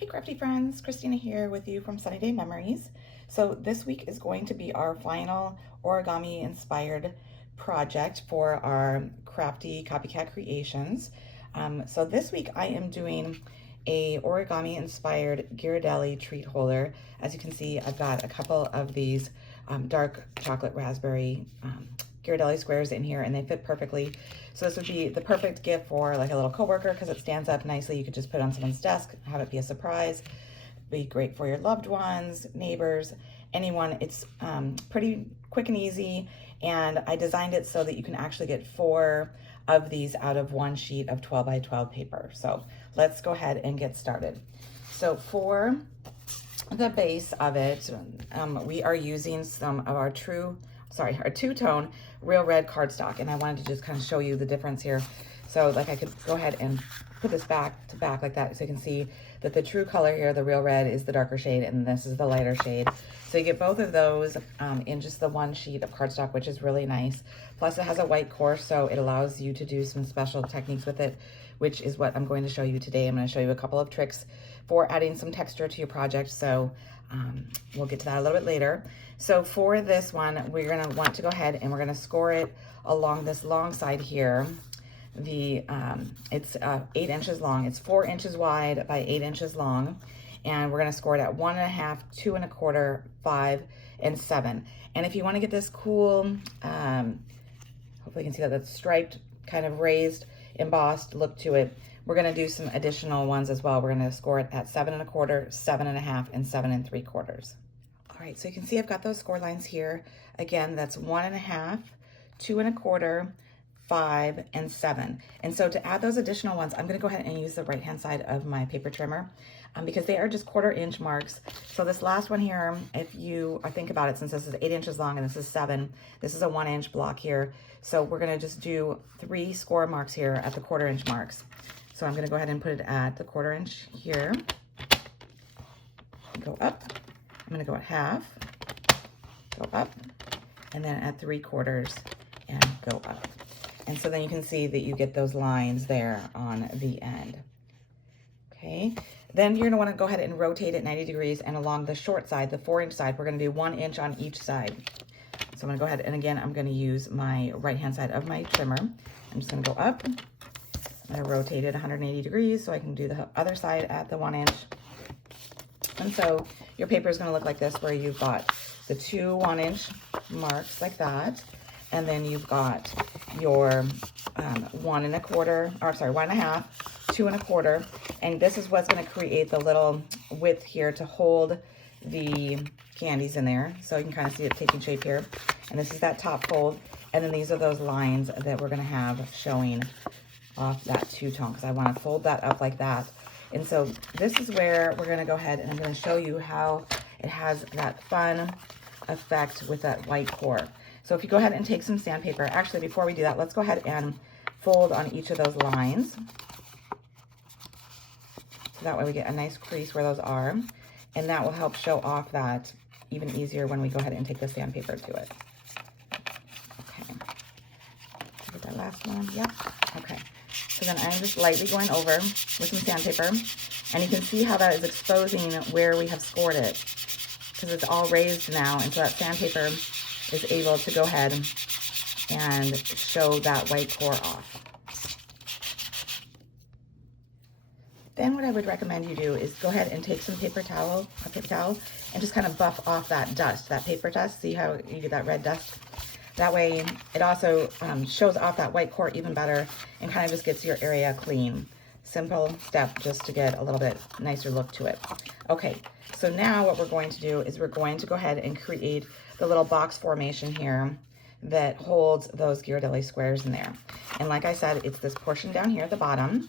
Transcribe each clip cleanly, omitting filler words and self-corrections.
Hey crafty friends, Christina here with you from Sunny Day Memories. So this week is going to be our final origami inspired project for our Crafty Copycat Creations. So this week I am doing a origami inspired Ghirardelli treat holder. As you can see, I've got a couple of these dark chocolate raspberry Ghirardelli squares in here, and they fit perfectly. So this would be the perfect gift for like a little coworker because it stands up nicely. You could just put it on someone's desk, have it be a surprise. Be great for your loved ones, neighbors, anyone. It's pretty quick and easy, and I designed it so that you can actually get 4 of these out of one sheet of 12 by 12 paper. So let's go ahead and get started. So for the base of it, we are using some of our our two-tone real red cardstock, and I wanted to just kind of show you the difference here. So like I could go ahead and put this back to back like that so you can see that the true color here, the real red, is the darker shade and this is the lighter shade. So you get both of those in just the one sheet of cardstock, which is really nice. Plus it has a white core, so it allows you to do some special techniques with it, which is what I'm going to show you today. I'm going to show you a couple of tricks for adding some texture to your project. So we'll get to that a little bit later. So for this one, we're going to want to go ahead and we're going to score it along this long side here. It's 8 inches long. It's 4 inches wide by 8 inches long. And we're going to score it at 1.5, 2 1/4, 5, and 7. And if you want to get this cool, hopefully you can see that that's striped, kind of raised, embossed look to it, we're going to do some additional ones as well. We're going to score it at 7 1/4, 7.5, and 7 3/4. All right, so you can see I've got those score lines here. Again, that's 1.5, 2 1/4, 5, and 7. And so to add those additional ones, I'm going to go ahead and use the right hand side of my paper trimmer because they are just 1/4 inch marks. So this last one here, if you think about it, since this is 8 inches long and this is 7, this is a 1 inch block here. So we're going to just do 3 score marks here at the 1/4 inch marks. So I'm going to go ahead and put it at the 1/4 inch here. Go up. I'm going to go at half, go up, and then at 3/4 and go up. And so then you can see that you get those lines there on the end. Okay. Then you're going to want to go ahead and rotate it 90 degrees, and along the short side, the 4 inch side, we're going to do 1 inch on each side. So I'm going to go ahead and again, I'm going to use my right hand side of my trimmer. I'm just going to go up. I'm going to rotate it 180 degrees so I can do the other side at the 1 inch. And so your paper is going to look like this, where you've got the 2 1 inch marks like that. And then you've got your 1 1/2, 2 1/4. And this is what's going to create the little width here to hold the candies in there. So you can kind of see it taking shape here. And this is that top fold. And then these are those lines that we're going to have showing off that two-tone, because I want to fold that up like that. And so this is where we're going to go ahead and I'm going to show you how it has that fun effect with that white core. So if you go ahead and take some sandpaper, actually before we do that, let's go ahead and fold on each of those lines. So that way we get a nice crease where those are. And that will help show off that even easier when we go ahead and take the sandpaper to it. Okay. Get that last one. Yep. Okay. So then I'm just lightly going over with some sandpaper. And you can see how that is exposing where we have scored it, because it's all raised now. And so that sandpaper is able to go ahead and show that white core off. Then what I would recommend you do is go ahead and take some a paper towel, and just kind of buff off that dust, that paper dust. See how you get that red dust? That way it also shows off that white core even better and kind of just gets your area clean. Simple step just to get a little bit nicer look to it. Okay, so now what we're going to do is we're going to go ahead and create the little box formation here that holds those Ghirardelli squares in there. And like I said, it's this portion down here at the bottom.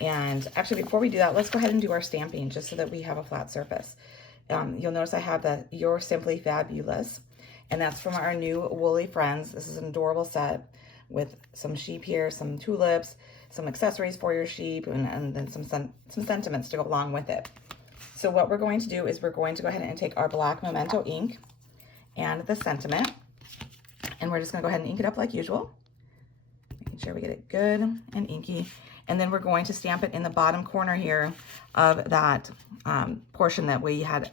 And actually, before we do that, let's go ahead and do our stamping just so that we have a flat surface. You'll notice I have the You're Simply Fab-ewe-lous, and that's from our new Woolly Friends. This is an adorable set with some sheep here, some tulips, some accessories for your sheep, and then some sentiments to go along with it. So what we're going to do is we're going to go ahead and take our black Memento ink and the sentiment, and we're just going to go ahead and ink it up like usual. Making sure we get it good and inky. And then we're going to stamp it in the bottom corner here of that portion that we had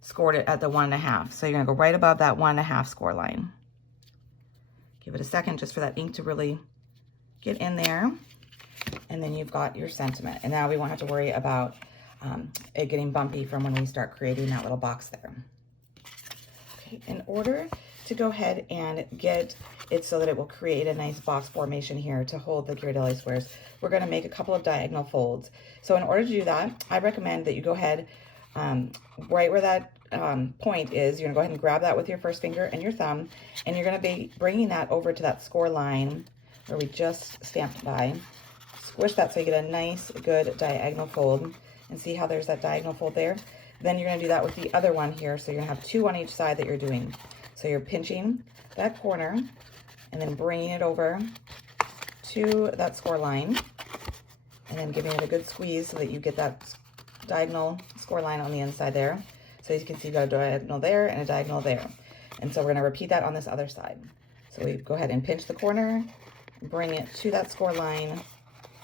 scored it at the 1.5. So you're gonna go right above that 1.5 score line. Give it a second just for that ink to really get in there. And then you've got your sentiment. And now we won't have to worry about it getting bumpy from when we start creating that little box there. Okay, in order to go ahead and get it so that it will create a nice box formation here to hold the Ghirardelli squares, we're going to make a couple of diagonal folds. So in order to do that, I recommend that you go ahead right where that point is. You're going to go ahead and grab that with your first finger and your thumb, and you're going to be bringing that over to that score line where we just stamped by. Squish that so you get a nice, good diagonal fold, and see how there's that diagonal fold there? Then you're going to do that with the other one here, so you're going to have 2 on each side that you're doing. So you're pinching that corner and then bringing it over to that score line, and then giving it a good squeeze so that you get that diagonal score line on the inside there. So as you can see, you've got a diagonal there and a diagonal there. And so we're going to repeat that on this other side. So we go ahead and pinch the corner, bring it to that score line,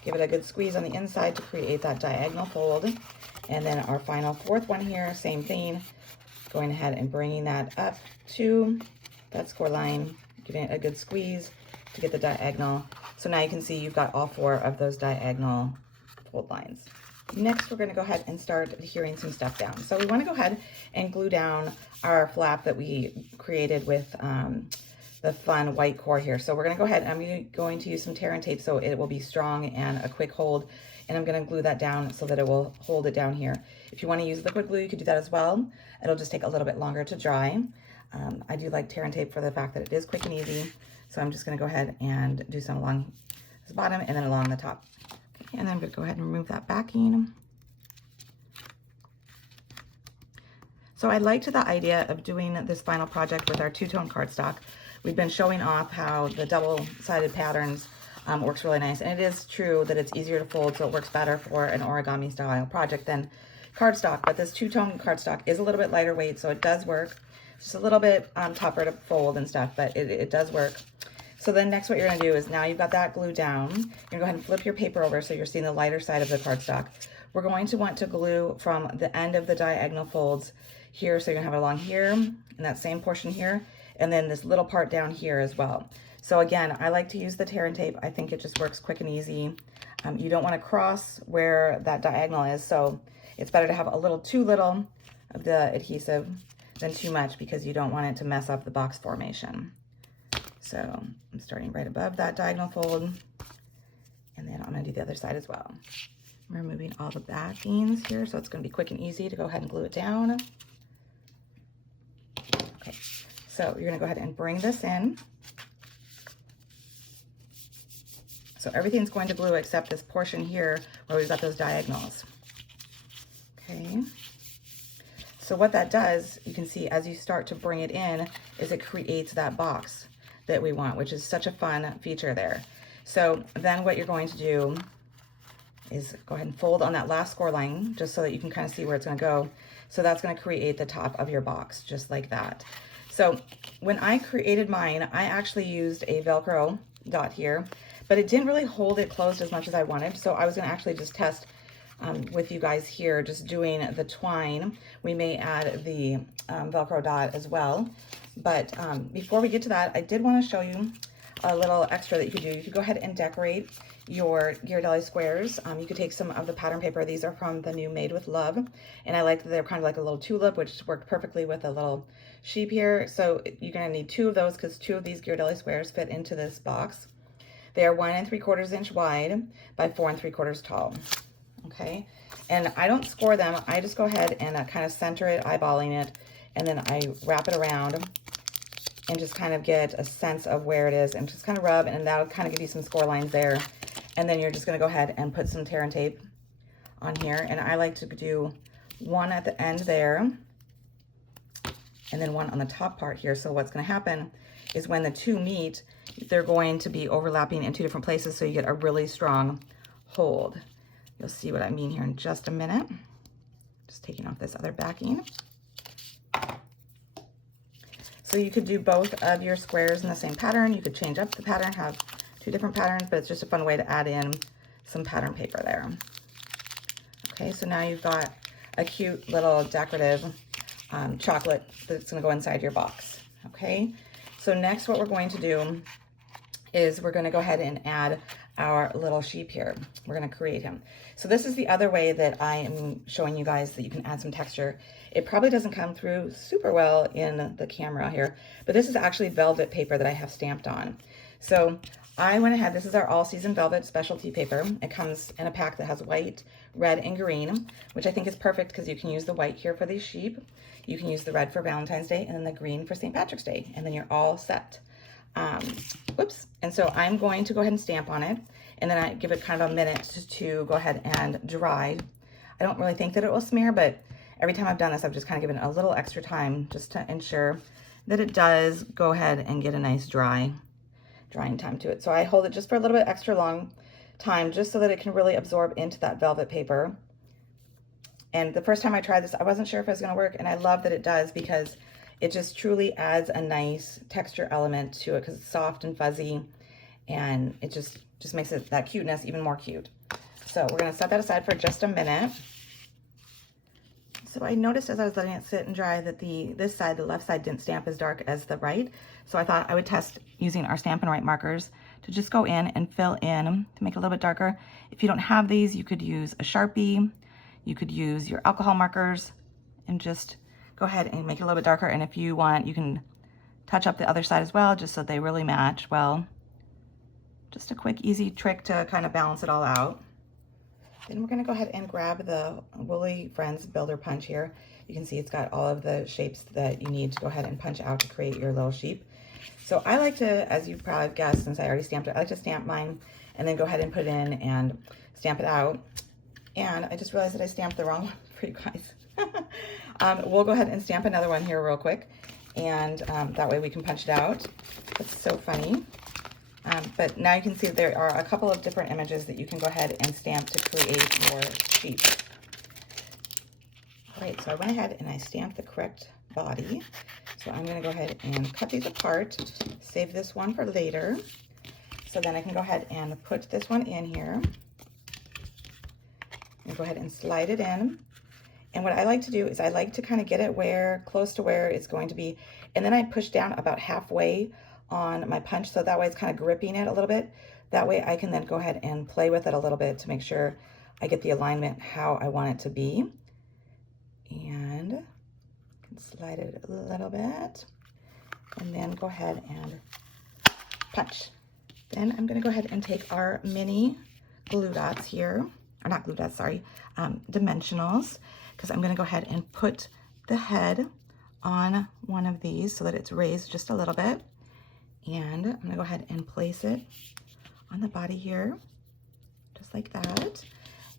give it a good squeeze on the inside to create that diagonal fold. And then our final 4th one here, same thing, going ahead and bringing that up to that score line, giving it a good squeeze to get the diagonal. So now you can see you've got all 4 of those diagonal fold lines. Next, we're going to go ahead and start adhering some stuff down. So we want to go ahead and glue down our flap that we created with the fun white core here. So we're going to go ahead and I'm going to use some tear and tape so it will be strong and a quick hold. And I'm going to glue that down so that it will hold it down here. If you want to use liquid glue, you could do that as well. It'll just take a little bit longer to dry. I do like tear and tape for the fact that it is quick and easy. So I'm just going to go ahead and do some along the bottom and then along the top. And then I'm going to go ahead and remove that backing. So I liked the idea of doing this final project with our 2-tone cardstock. We've been showing off how the double-sided patterns works really nice. And it is true that it's easier to fold, so it works better for an origami style project than cardstock. But this 2-tone cardstock is a little bit lighter weight, so it does work. It's just a little bit tougher to fold and stuff, but it does work. So then next what you're going to do is, now you've got that glue down, you're going to go ahead and flip your paper over so you're seeing the lighter side of the cardstock. We're going to want to glue from the end of the diagonal folds here, so you're going to have it along here, and that same portion here, and then this little part down here as well. So again, I like to use the tear and tape. I think it just works quick and easy. You don't want to cross where that diagonal is, so it's better to have a little too little of the adhesive than too much, because you don't want it to mess up the box formation. So I'm starting right above that diagonal fold, and then I'm going to do the other side as well. I'm removing all the backings here, so it's going to be quick and easy to go ahead and glue it down. Okay, so you're going to go ahead and bring this in. So everything's going to glue except this portion here where we've got those diagonals. Okay. So what that does, you can see as you start to bring it in, is it creates that box that we want, which is such a fun feature there. So then what you're going to do is go ahead and fold on that last score line, just so that you can kind of see where it's going to go. So that's going to create the top of your box, just like that. So when I created mine, I actually used a Velcro dot here, but it didn't really hold it closed as much as I wanted. So I was going to actually just test with you guys here, just doing the twine. We may add the Velcro dot as well. But before we get to that, I did want to show you a little extra that you could do. You could go ahead and decorate your Ghirardelli squares. You could take some of the pattern paper. These are from the new Made with Love. And I like that they're kind of like a little tulip, which worked perfectly with a little sheep here. So you're going to need 2 of those, because 2 of these Ghirardelli squares fit into this box. They are 1 3/4 inch wide by 4 3/4 tall. Okay. And I don't score them. I just go ahead and kind of center it, eyeballing it, and then I wrap it around and just kind of get a sense of where it is, and just kind of rub, and that'll kind of give you some score lines there. And then you're just going to go ahead and put some tear and tape on here. And I like to do 1 at the end there, and then 1 on the top part here. So what's going to happen is when the 2 meet, they're going to be overlapping in 2 different places, so you get a really strong hold. You'll see what I mean here in just a minute. Just taking off this other backing. So you could do both of your squares in the same pattern. You could change up the pattern, two different patterns, but it's just a fun way to add in some pattern paper there. Okay, so now you've got a cute little decorative chocolate that's going to go inside your box. Okay, so next what we're going to do is we're going to go ahead and add our little sheep here. We're going to create him. So this is the other way that I am showing you guys that you can add some texture. It probably doesn't come through super well in the camera here, but this is actually velvet paper that I have stamped on. So I went ahead, this is our all season velvet specialty paper. It comes in a pack that has white, red, and green, which I think is perfect because you can use the white here for these sheep. You can use the red for Valentine's Day and then the green for St. Patrick's Day, and then you're all set. Whoops. And so I'm going to go ahead and stamp on it, and then I give it kind of a minute to go ahead and dry. I don't really think that it will smear, but every time I've done this, I've just kind of given it a little extra time just to ensure that it does go ahead and get a nice drying time to it. So I hold it just for a little bit extra long time, just so that it can really absorb into that velvet paper. And the first time I tried this, I wasn't sure if it was going to work, and I love that it does because it just truly adds a nice texture element to it because it's soft and fuzzy, and it just makes it, that cuteness, even more cute. So we're going to set that aside for just a minute. So I noticed as I was letting it sit and dry that this side, the left side, didn't stamp as dark as the right. So I thought I would test using our Stampin' Right markers to just go in and fill in to make it a little bit darker. If you don't have these, you could use a Sharpie, you could use your alcohol markers, and just go ahead and make it a little bit darker. And if you want, you can touch up the other side as well, just so they really match well. Just a quick, easy trick to kind of balance it all out. Then we're gonna go ahead and grab the Woolly Friends Builder Punch here. You can see it's got all of the shapes that you need to go ahead and punch out to create your little sheep. So I like to, as you probably have guessed since I already stamped it, I like to stamp mine and then go ahead and put it in and stamp it out. And I just realized that I stamped the wrong one for you guys. We'll go ahead and stamp another one here real quick, and that way we can punch it out. It's so funny. But now you can see there are a couple of different images that you can go ahead and stamp to create your sheep. All right, so I went ahead and I stamped the correct body. So I'm going to go ahead and cut these apart, save this one for later. So then I can go ahead and put this one in here. And go ahead and slide it in. And what I like to do is I like to kind of get it close to where it's going to be. And then I push down about halfway on my punch, so that way it's kind of gripping it a little bit. That way I can then go ahead and play with it a little bit to make sure I get the alignment how I want it to be. And I can slide it a little bit, and then go ahead and punch. Then I'm going to go ahead and take our mini glue dots here, or not glue dots, sorry, dimensionals, because I'm going to go ahead and put the head on one of these so that it's raised just a little bit. And I'm gonna go ahead and place it on the body here, just like that.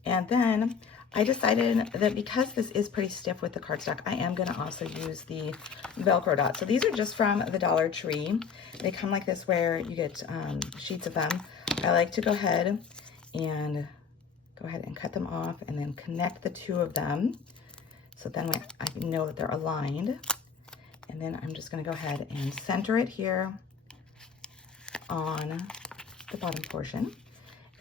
And then I decided that because this is pretty stiff with the cardstock, I am gonna also use the Velcro dots. So these are just from the Dollar Tree. They come like this where you get sheets of them. I like to go ahead and cut them off and then connect the two of them. So then I know that they're aligned. And then I'm just gonna go ahead and center it here on the bottom portion,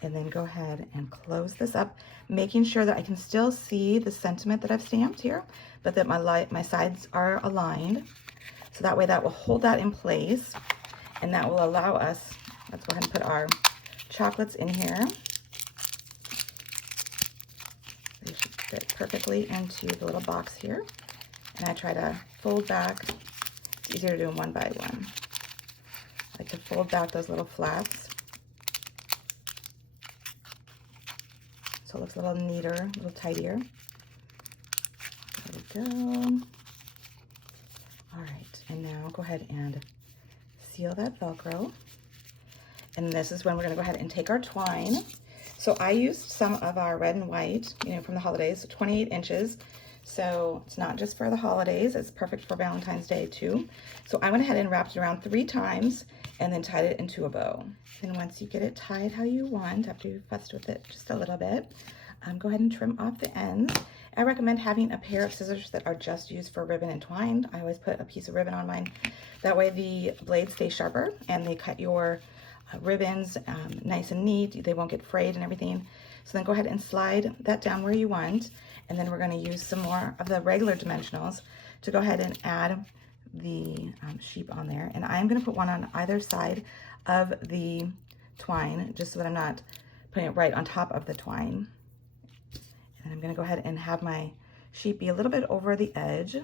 and then go ahead and close this up, making sure that I can still see the sentiment that I've stamped here, but that my sides are aligned. So that way that will hold that in place, and that will allow us, let's go ahead and put our chocolates in here. They should fit perfectly into the little box here. And I try to fold back. It's easier to do them one by one. I like to fold back those little flaps so it looks a little neater, a little tidier. There we go. All right, and now go ahead and seal that Velcro. And this is when we're gonna go ahead and take our twine. So I used some of our red and white, from the holidays, 28 inches. So it's not just for the holidays, it's perfect for Valentine's Day too. So I went ahead and wrapped it around 3 times and then tied it into a bow. And once you get it tied how you want, after you've fussed with it just a little bit, go ahead and trim off the ends. I recommend having a pair of scissors that are just used for ribbon and twine. I always put a piece of ribbon on mine. That way the blades stay sharper and they cut your ribbons nice and neat. They won't get frayed and everything. So then go ahead and slide that down where you want. And then we're going to use some more of the regular dimensionals to go ahead and add the sheep on there. And I'm going to put one on either side of the twine, just so that I'm not putting it right on top of the twine. And I'm going to go ahead and have my sheep be a little bit over the edge,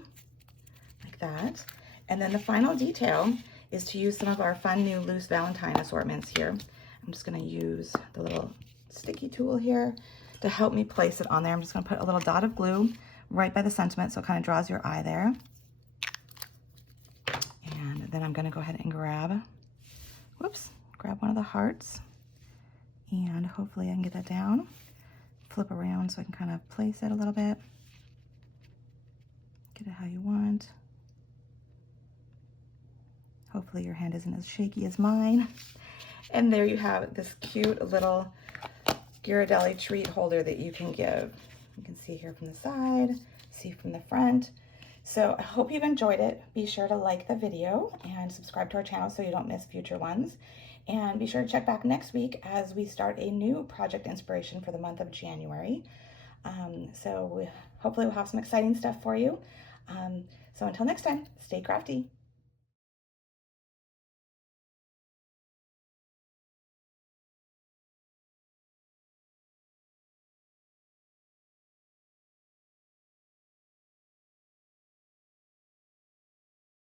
like that. And then the final detail is to use some of our fun new loose Valentine assortments here. I'm just going to use the little sticky tool here to help me place it on there. I'm just going to put a little dot of glue right by the sentiment so it kind of draws your eye there. And then I'm going to go ahead and grab one of the hearts, and hopefully I can get that down. Flip around so I can kind of place it a little bit. Get it how you want. Hopefully your hand isn't as shaky as mine. And there you have this cute little Ghirardelli treat holder that you can give. You can see here from the side, see from the front. So I hope you've enjoyed it. Be sure to like the video and subscribe to our channel so you don't miss future ones. And be sure to check back next week as we start a new project inspiration for the month of January. Hopefully we'll have some exciting stuff for you. So until next time, stay crafty.